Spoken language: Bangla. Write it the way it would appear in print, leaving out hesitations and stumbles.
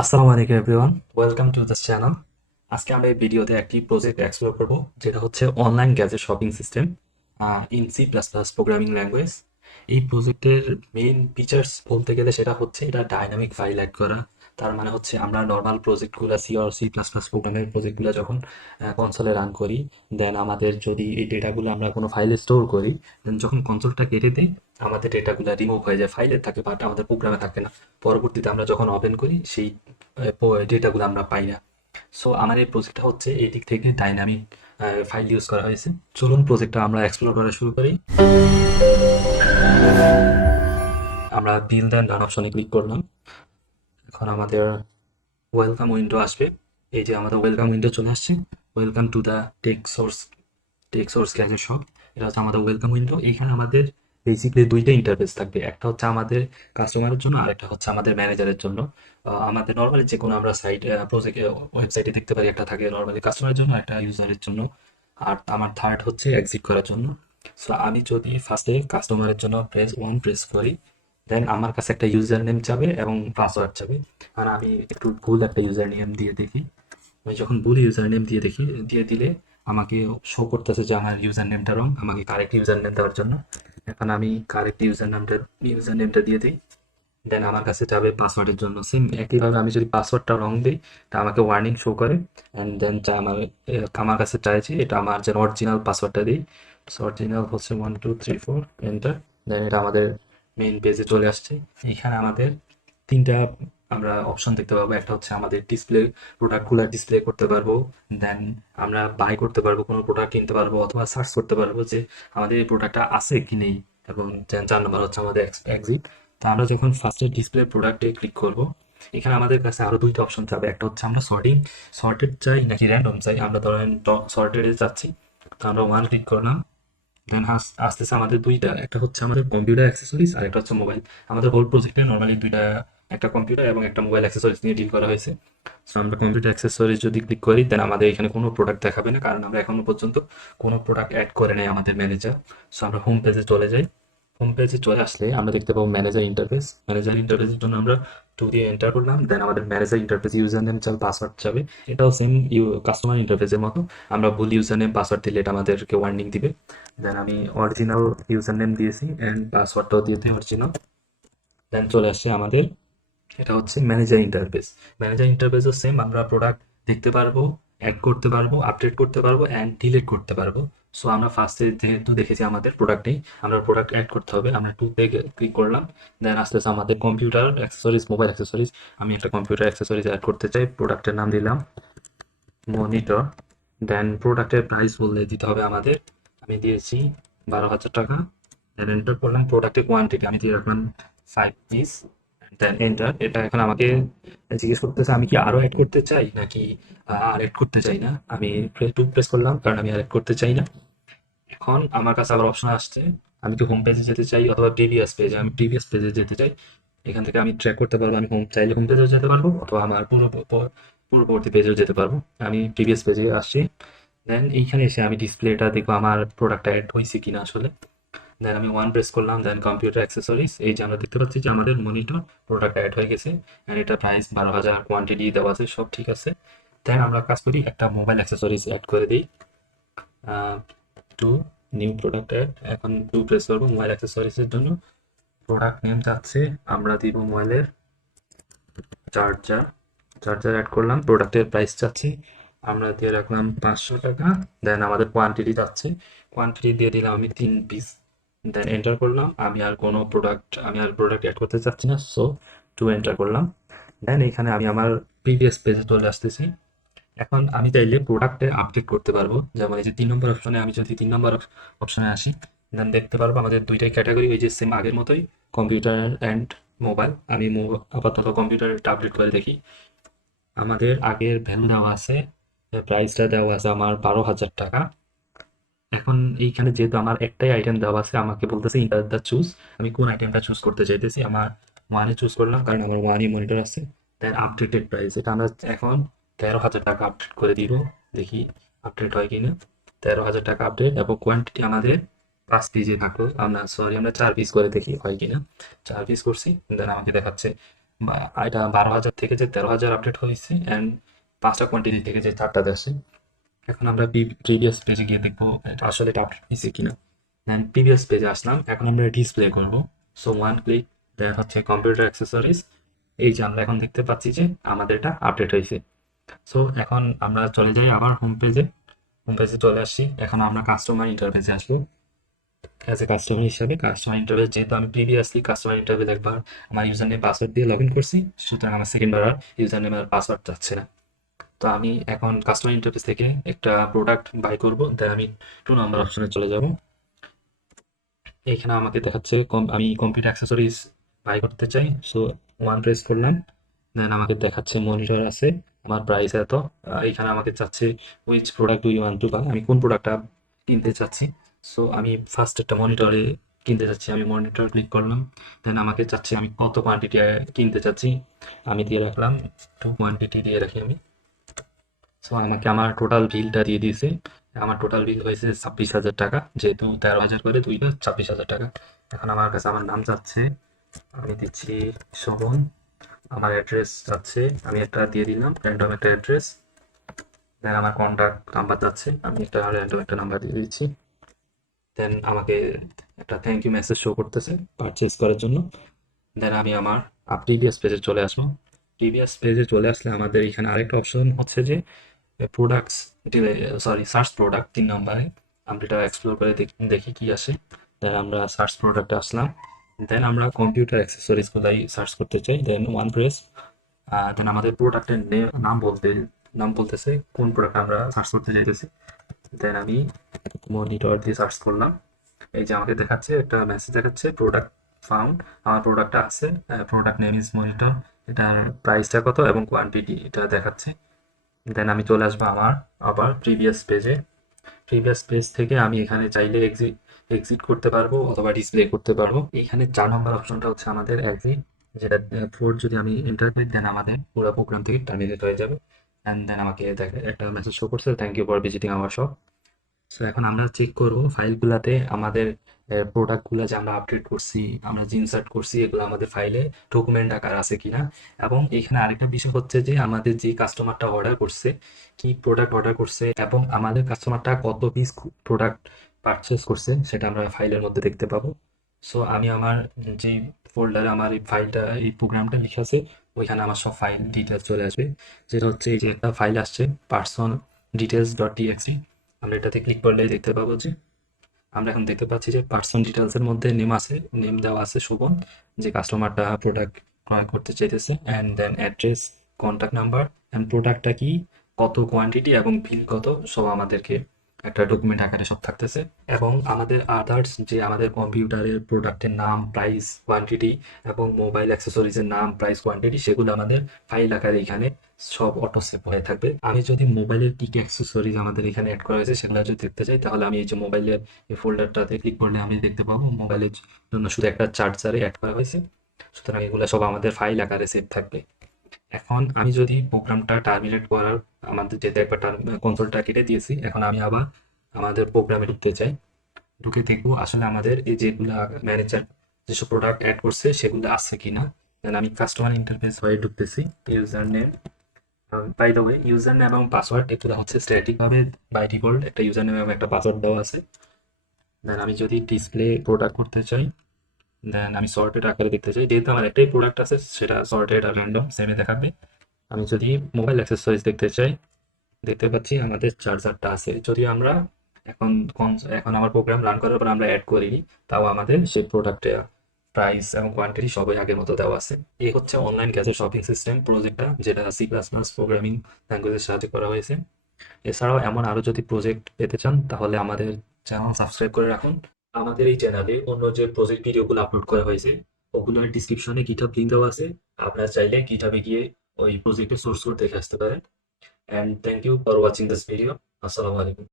আসসালামু আলাইকুম everyone, welcome to this channel. আজকে আমরা এই ভিডিওতে একটি প্রজেক্ট এক্সপ্লোর করব, যেটা হচ্ছে online gadget shopping system in C plus plus programming language. এই প্রজেক্টের মেইন ফিচার্স বলতে গেলে সেটা হচ্ছে এটা ডাইনামিক ফাইল অ্যাড করা। তার মানে হচ্ছে আমরা নর্মাল প্রজেক্টগুলো সি আর সি প্লাস প্লাস প্রোগ্রামের প্রজেক্টগুলো যখন কনসোলে রান করি, দেন আমাদের যদি এই ডেটাগুলো আমরা কোনো ফাইলে স্টোর করি, দেন যখন কনসোলটা কেটে দিই আমাদের ডেটাগুলো রিমুভ হয়ে যায়, ফাইলে থাকে বাট আমাদের প্রোগ্রামে থাকে না। পরবর্তীতে আমরা যখন ওপেন করি সেই ডেটাগুলো আমরা পাই না। সো আমার এই প্রজেক্টটা হচ্ছে এই দিক থেকে ডাইনামিক ফাইল ইউজ করা হয়েছে। চলুন প্রজেক্টটা আমরা এক্সপ্লোর করা শুরু করি। আমরা বিল্ড অ্যান্ড রান অপশনে ক্লিক করলাম। এখন আমাদের ওয়েলকাম উইন্ডো আসবে। এই যে আমাদের ওয়েলকাম উইন্ডো চলে আসছে। Welcome to the tech source gadget shop. এটা হচ্ছে আমাদের ওয়েলকাম উইন্ডো। এইখানে আমাদের বেসিক্যালি দুইটা ইন্টারফেস থাকবে, একটা হচ্ছে আমাদের কাস্টমারের জন্য আর একটা হচ্ছে আমাদের ম্যানেজারের জন্য। আমাদের নর্মালি যে কোনো আমরা সাইট প্রজেক্ট ওয়েবসাইটে দেখতে পারি, একটা থাকে নর্মালি কাস্টমারের জন্য, একটা ইউজারের জন্য, আর আমার থার্ড হচ্ছে এক্সিট করার জন্য। সো আমি যদি ফার্স্টে কাস্টমারের জন্য প্রেস করি, দেন আমার কাছে একটা ইউজার নেম যাবে এবং পাসওয়ার্ড যাবে। আর আমি একটু ভুল একটা ইউজার নেম দিয়ে দেখি। আমি যখন ভুল ইউজার নেম দিয়ে দিলে আমাকে শো করতেছে যে আমার ইউজার নেমটা রং, আমাকে কারেক্ট ইউজার নেম দেওয়ার জন্য। এখন আমি কারেক্ট ইউজার নেমটা দিয়ে দিই। দেন আমার কাছে যাবে পাসওয়ার্ডের জন্য। সেম একইভাবে আমি যদি পাসওয়ার্ডটা রং দিই, তা আমাকে ওয়ার্নিং শো করে। অ্যান্ড দেন আমার কাছে চাইছে এটা আমার যে অরিজিনাল পাসওয়ার্ডটা দিই। সো অরিজিনাল হচ্ছে 1 2 3 4, এন্টার। দেন এটা আমাদের মেইন পেজে চলে আসছে। এখানে আমাদের তিনটা আমরা অপশন দেখতে পাবো। একটা হচ্ছে আমাদের প্রোডাক্টগুলো ডিসপ্লে করতে পারবো। দেন আমরা বাই করতে পারবো, কোনো প্রোডাক্ট কিনতে পারবো, অথবা সার্চ করতে পারবো যে আমাদের এই প্রোডাক্টটা আছে কি নেই। এবং 4 নম্বর হচ্ছে আমাদের এক্সিট। তো আমরা যখন ফার্স্টে ডিসপ্লে প্রোডাক্টে ক্লিক করব, এখানে আমাদের কাছে আরো দুইটা অপশন যাবে। একটা হচ্ছে আমরা সর্টেড চাই নাকি র্যান্ডম চাই। আমরা ধরেন সর্টেডে যাচ্ছি, তো আমরা ওয়ান ক্লিক করলাম। দেন আসতেছে আমাদের দুইটা, একটা হচ্ছে আমাদের কম্পিউটার অ্যাক্সেসরিজ আর একটা হচ্ছে মোবাইল। আমাদের হোল প্রজেক্টে নর্মালি দুইটা, একটা কম্পিউটার এবং একটা মোবাইল অ্যাক্সেসরিজ নিয়ে ডিল করা হয়েছে। সো আমরা কম্পিউটার অ্যাক্সেসরিজ যদি ক্লিক করি, দেন আমাদের এখানে কোনো প্রোডাক্ট দেখাবে না, কারণ আমরা এখনো পর্যন্ত কোনো প্রোডাক্ট অ্যাড করে নেই আমাদের ম্যানেজার। সো আমরা হোম পেজে চলে যাই। হোম পেজে চলে আসলে আমরা দেখতে পাবো ম্যানেজার ইন্টারফেসের জন্য আমরা টু দিয়ে এন্টার করলাম। দেন আমাদের ম্যানেজার ইন্টারফেস ইউজার নেম চাবে, পাসওয়ার্ড চাবে। এটাও সেম কাস্টমার ইন্টারফেসের মতো। আমরা ভুল ইউজার নেম পাসওয়ার্ড দিলে এটা আমাদেরকে ওয়ার্নিং দিবে। দেন আমি অরিজিনাল ইউজার নেম দিয়েছি অ্যান্ড পাসওয়ার্ডটাও দিয়েছি অরিজিনাল। দেন চলে আসছে আমাদের, এটা হচ্ছে ম্যানেজার ইন্টারফেসও সেম। আমরা প্রোডাক্ট দেখতে পারবো, অ্যাড করতে পারবো, আপডেট করতে পারবো অ্যান্ড ডিলিট করতে পারবো। সো আমরা ফার্স্টে যেহেতু দেখেছি আমাদের প্রোডাক্ট নেই, আমরা প্রোডাক্ট অ্যাড করতে হবে। আমরা টুতে ক্লিক করলাম। দেন আস্তে আস্তে আমাদের কম্পিউটার অ্যাক্সেসরিজ, মোবাইল অ্যাক্সেসরিজ। আমি একটা কম্পিউটার অ্যাক্সেসরিজ অ্যাড করতে চাই। প্রোডাক্টের নাম দিলাম মনিটর। দেন প্রোডাক্টের প্রাইস বললে দিতে হবে আমাদের, আমি দিয়েছি 12,000 টাকা। দেন এন্টার করলাম। প্রোডাক্টের কোয়ান্টিটি আমি দিয়ে রাখলাম 5 পিস। দেন এন্টার। এটা এখন আমাকে জিজ্ঞেস করতেছে আমি কি আরো অ্যাড করতে চাই নাকি আর অ্যাড করতে চাই না। আমি প্রেস করলাম কারণ আমি আর অ্যাড করতে চাই না। এখন আমার কাছে আবার অপশন আসছে, আমি কি হোম পেজে যেতে চাই অথবা প্রিভিয়াস পেজে। আমি প্রিভিয়াস পেজে যেতে চাই। এখান থেকে আমি ট্র্যাক করতে পারবো, আমি চাইলে হোম পেজেও যেতে পারবো অথবা আমার পূর্ববর্তী পেজেও যেতে পারবো। আমি প্রিভিয়াস পেজে আসছি। দেন এইখানে এসে আমি ডিসপ্লেটা দেখবো আমার প্রোডাক্ট অ্যাড হয়েছে কিনা আসলে। দেন আমি ওয়ান প্রেস করলাম। দেন কম্পিউটার অ্যাক্সেসরিজ, এই যে আমরা দেখতে পাচ্ছি যে আমাদের মনিটর প্রোডাক্ট অ্যাড হয়ে গেছে। অ্যান্ড এটা প্রাইস 12,000, কোয়ান্টিটি দেওয়া আছে, সব ঠিক আছে। দেন আমরা কাজ করি, একটা মোবাইল অ্যাক্সেসরিজ অ্যাড করে দিই। Two new product add. এখন টু প্রেস করবো মোবাইল অ্যাক্সেসরিজের জন্য। প্রোডাক্ট নেম যাচ্ছে, আমরা দিব মোবাইলের চার্জার। চার্জার অ্যাড করলাম। প্রোডাক্টের প্রাইস চাচ্ছি, আমরা দিয়ে রাখলাম 500 টাকা। দেন আমাদের কোয়ান্টিটি যাচ্ছে, কোয়ান্টিটি দিয়ে দিলাম আমি 3 পিস। দেন এন্টার করলাম। আমি আর প্রোডাক্ট অ্যাড করতে চাচ্ছি না, সো টু এন্টার করলাম। দেন এখানে আমি আমার প্রিভিয়াস পেজে চলে আসতেছি। এখন আমি চাইলে প্রোডাক্টে আপডেট করতে পারবো। যেমন এই যে 3 নম্বর অপশনে, আমি যদি 3 নম্বর অপশনে আসি, দেন দেখতে পারবো আমাদের দুইটাই ক্যাটাগরি ওই যে সেম আগের মতোই, কম্পিউটার অ্যান্ড মোবাইল। আমি আপাতত কম্পিউটারটা আপডেট করে দেখি। আমাদের আগের ভ্যালু দেওয়া আছে, প্রাইসটা দেওয়া আছে আমার 12,000 টাকা। এখন এইখানে যেহেতু আমার একটাই আইটেম দেওয়া আছে, আমাকে বলতেছে ইন্টার দ্য চুজ। আমি কোন আইটেমটা চুজ করতে চাইতেছি। আমার ওয়ানে চুজ করলাম কারণ আমার ওয়ানই মনিটর আছে। দেন আপডেটেড প্রাইস, এটা আমরা এখন 13,000 টাকা আপডেট করে দিব। দেখি আপডেট হয় কিনা। 13,000 টাকা আপডেট এবং কোয়ান্টিটি আমাদের 5 পিসে থাকলো। আমরা 4 পিস করে দেখি হয় কিনা। 4 পিস করছি। দেন আমাকে দেখাচ্ছে বা এটা 12,000 থেকে যে 13,000 আপডেট হয়েছে, অ্যান্ড 5টা কোয়ান্টিটি থেকে যে 4টাতে আসে। এখন আমরা প্রিভিয়াস পেজে গিয়ে দেখবো এটা আসলে এটা আপডেট হয়েছে কিনা। দেন প্রিভিয়াস পেজে আসলাম, এখন আমরা ডিসপ্লে করব। সো ওয়ান ক্লিক, দেন হচ্ছে কম্পিউটার অ্যাক্সেসরিজ। এই যে আমরা এখন দেখতে পাচ্ছি যে আমাদের এটা আপডেট হয়েছে। সো এখন আমরা চলে যাই আবার হোম পেজে। হোম পেজে চলে আসছি, এখন আমরা কাস্টমার ইন্টারফেসে আসবো। অ্যাজ এ কাস্টমার হিসাবে কাস্টমার ইন্টারফেস, যেহেতু আমি প্রিভিয়াসলি কাস্টমার ইন্টারফেস একবার আমার ইউজার নেম পাসওয়ার্ড দিয়ে লগ ইন করছি, সুতরাং আমার সেকেন্ডবার আর ইউজার নেম আর পাসওয়ার্ড যাচ্ছে না। তো আমি এখন কাস্টমার ইন্টারফেস থেকে একটা প্রোডাক্ট বাই করব, তাই আমি 2 নম্বর অপশনে চলে যাব। এইখানে আমাকে দেখাচ্ছে আমি কম্পিউটার অ্যাক্সেসরিজ বাই করতে চাই। সো ওয়ান প্রেস করলাম, দেন আমাকে দেখাচ্ছে মনিটর আছে, আমার প্রাইস এত। এইখানে আমাকে চাচ্ছে which product do you want to buy, আমি কোন প্রোডাক্টটা কিনতে চাচ্ছি। সো আমি ফার্স্ট একটা মনিটরে কিনতে চাচ্ছি, আমি মনিটর ক্লিক করলাম। দেন আমাকে চাচ্ছে আমি কত কোয়ান্টিটি কিনতে চাচ্ছি, আমি দিয়ে রাখলাম 2 কোয়ান্টিটি দিয়ে রাখি আমি। সো আমাকে আমার টোটাল বিলটা দিয়ে দিয়েছে। আমার টোটাল বিল হয়েছে 26,000 টাকা, যেহেতু 13,000 করে 2 বার 26,000 টাকা। এখন আমার কাছে আমার নাম চাচ্ছে, আমি দিচ্ছি শোভন। আমার অ্যাড্রেস চাচ্ছে, আমি একটা দিয়ে দিলাম র্যান্ডম একটা অ্যাড্রেস। দেন আমার কন্ট্যাক্ট নাম্বার চাচ্ছে, আমি একটা র্যান্ডম একটা নাম্বার দিয়ে দিচ্ছি। দেন আমাকে একটা থ্যাংক ইউ মেসেজ শো করতেছে পারচেজ করার জন্য। দেন আমি আমার প্রিভিয়াস পেজে চলে আসবো। প্রিভিয়াস পেজে চলে আসলে আমাদের এখানে আরেকটা অপশন হচ্ছে যে প্রোডাক্টস, সরি সার্চ প্রোডাক্ট 3 নম্বরে। আমরা এটা এক্সপ্লোর করে দেখি কি আসে। দেন আমরা সার্চ প্রোডাক্টে আসলাম, দেন আমরা কম্পিউটার অ্যাক্সেসরিজগুলাই সার্চ করতে চাই। দেন ওয়ান প্রেস, দেন আমাদের প্রোডাক্টের নাম বলতেছে কোন প্রোডাক্ট আমরা সার্চ করতে চাইতেছি। দেন আমি মনিটর দিয়ে সার্চ করলাম। এই যে আমাকে দেখাচ্ছে একটা মেসেজ দেখাচ্ছে প্রোডাক্ট ফাউন্ড, আমার প্রোডাক্টটা আছে, প্রোডাক্ট নেম ইজ মনিটর, এটার প্রাইসটা কত এবং কোয়ান্টিটি এটা দেখাচ্ছে। দেন আমি চলে আসবো আমার আবার প্রিভিয়াস পেজে। প্রিভিয়াস পেজ থেকে আমি এখানে চাইলে এক্সিট করতে পারবো অথবা ডিসপ্লে করতে পারবো। এখানে 4 নম্বর অপশনটা হচ্ছে আমাদের এক্সিট, যেটা 4 যদি আমি এন্টার করি দেন আমাদের পুরো প্রোগ্রাম থেকে টার্মিনেট হয়ে যাবে। অ্যান্ড দেন আমাকে দেখে একটা মেসেজ শো করছে, thank you for visiting our shop. So এখন আমরা চেক করব ফাইলগুলোতে আমাদের প্রোডাক্টগুলো যে আমরা আপডেট করছি, আমরা যে ইনসার্ট করছি, এগুলো আমাদের ফাইলে ডকুমেন্ট আকার আছে কিনা। এবং এখানে আরেকটা বিষয় হচ্ছে যে আমাদের যে কাস্টমারটা অর্ডার করছে, কি প্রোডাক্ট অর্ডার করছে এবং আমাদের কাস্টমারটা কত পিস প্রোডাক্ট পারচেস করছে, সেটা আমরা ফাইলের মধ্যে দেখতে পাবো। সো আমি আমার যে ফোল্ডারে আমার এই ফাইলটা এই প্রোগ্রামটা লিখে আছে, ওইখানে আমার সব ফাইল ডিটেলস চলে আসবে। যেটা হচ্ছে এই যে একটা ফাইল আসছে পার্সন ডিটেলস ডট টিএক্সটি, আমরা এটাতে ক্লিক করলেই দেখতে পাবো যে আমরা এখন দেখতে পাচ্ছি যে পার্সন ডিটেলসের মধ্যে নেম আছে, নেম দেওয়া আছে শোভন, যে কাস্টমারটা প্রোডাক্ট ক্রয় করতে চাইতেছে, and then address, contact number, and প্রোডাক্টটা কি, কত কোয়ান্টিটি এবং বিল কত, সব আমাদেরকে একটা ডকুমেন্ট আকারে সব থাকতেছে। এবং আমাদের আদার্স যে আমাদের কম্পিউটারের প্রোডাক্টের নাম, প্রাইস, কোয়ান্টিটি এবং মোবাইল অ্যাক্সেসরিজের নাম, প্রাইস, কোয়ান্টিটি, সেগুলো আমাদের ফাইল আকারে এখানে সব অটো সেভ হয়ে থাকবে। আমি যদি মোবাইলের কি কি অ্যাক্সেসরিজ আমাদের এখানে অ্যাড করা হয়েছে সেগুলো যদি দেখতে চাই, তাহলে আমি এই যে মোবাইলের এই ফোল্ডারটাতে ক্লিক করলে আমি দেখতে পাবো মোবাইলের জন্য শুধু একটা চার্জারে অ্যাড করা হয়েছে। সুতরাং এগুলো সব আমাদের ফাইল আকারে সেভ থাকবে। এখন আমি যদি প্রোগ্রামটা টার্মিনেট করার, আমাদের যেহেতু একবার কনসোলটা কেটে দিয়েছি, এখন আমি আবার আমাদের প্রোগ্রামে ঢুকতে চাই। ঢুকে দেখবো আসলে আমাদের এই যেগুলা ম্যানেজার যেসব প্রোডাক্ট অ্যাড করছে সেগুলো আছে কিনা। দেন আমি কাস্টমার ইন্টারফেস হয়ে ঢুকতেছি। User name, by the way user name এবং পাসওয়ার্ড এগুলো হচ্ছে স্ট্যাটিক ভাবে বাই ডিফল্ট একটা ইউজার নেম এবং একটা পাসওয়ার্ড দেওয়া আছে। দেন আমি যদি ডিসপ্লে প্রোডাক্ট করতে চাই, দেন আমি সর্টেড আকারে দেখতে চাই, যেহেতু আমার একটাই প্রোডাক্ট আছে সেটা সর্টেড আর র্যান্ডম সেমে দেখাবে। আমি যদি মোবাইল অ্যাক্সেসরিজ দেখতে চাই, দেখতে পাচ্ছি আমাদের চার্জারটা আছে, যদি আমরা এখন এখন আমার প্রোগ্রাম রান করার পর আমরা অ্যাড করিনি, তাও আমাদের সেই প্রোডাক্টে প্রাইস এবং কোয়ান্টিটি সবই আগের মতো দেওয়া আছে। এই হচ্ছে অনলাইন গ্যাজেট শপিং সিস্টেম প্রজেক্টটা, যেটা C++ প্রোগ্রামিং ল্যাঙ্গুয়েজের সাহায্যে করা হয়েছে। এছাড়াও এমন আরো যদি প্রজেক্ট পেতে চান তাহলে আমাদের চ্যানেল সাবস্ক্রাইব করে রাখুন। আমাদের এই চ্যানেলে অন্য যে প্রজেক্ট ভিডিওগুলো আপলোড করা হয়েছে ওগুলোর ডিসক্রিপশনে গিটহাব লিংক দেওয়া আছে, আপনারা চাইলে গিটহাবে গিয়ে ওই প্রজেক্টের সোর্স কোড দেখে আসতে পারেন। And thank you for watching this video. Assalamu alaikum.